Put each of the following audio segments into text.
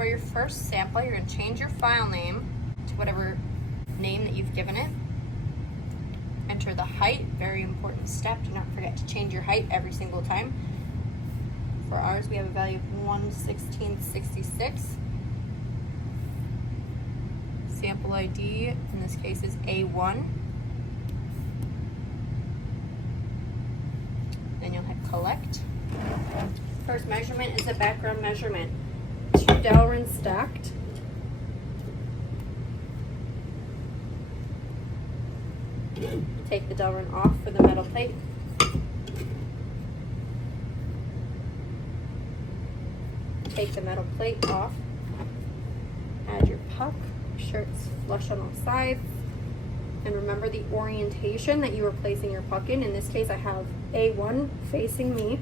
for your first sample, you're going to change your file name to whatever name that you've given it. Enter the height, very important step. Do not forget to change your height every single time. For ours, we have a value of 1/1666. Sample ID, in this case, is A1. Then you'll hit collect. First measurement is a background measurement. 2 Delrin stacked. Take the Delrin off for the metal plate. Take the metal plate off. Add your puck. Make sure it's flush on all sides. And remember the orientation that you were placing your puck in. In this case, I have A1 facing me.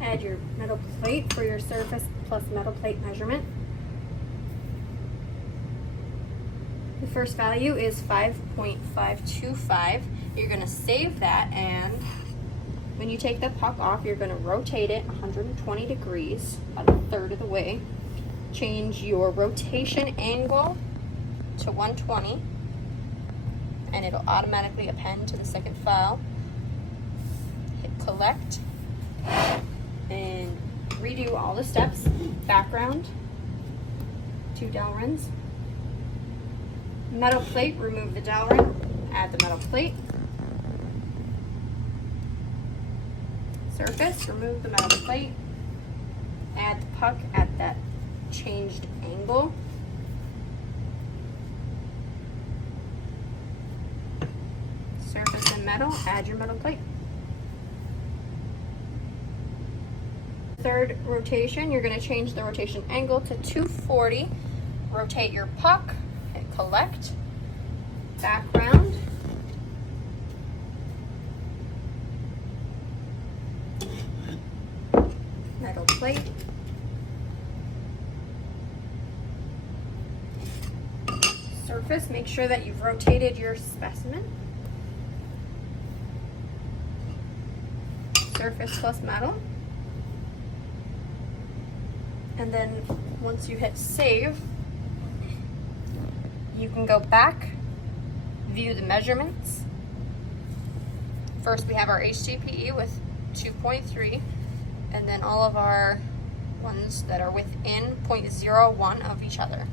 Add your metal plate for your surface plus metal plate measurement. The first value is 5.525. You're going to save that, and when you take the puck off, you're going to rotate it 120 degrees, about a third of the way. Change your rotation angle to 120, and it'll automatically append to the second file. Hit collect, and redo all the steps. Background, 2 Delrins. Metal plate, remove the Delrin, add the metal plate. Surface, remove the metal plate, add the puck at that changed angle. Surface and metal, add your metal plate. Third rotation, you're going to change the rotation angle to 240. Rotate your puck, hit collect, background, metal plate, surface. Make sure that you've rotated your specimen. Surface plus metal. And then once you hit save, you can go back, view the measurements. First we have our HDPE with 2.3, and then all of our ones that are within 0.01 of each other.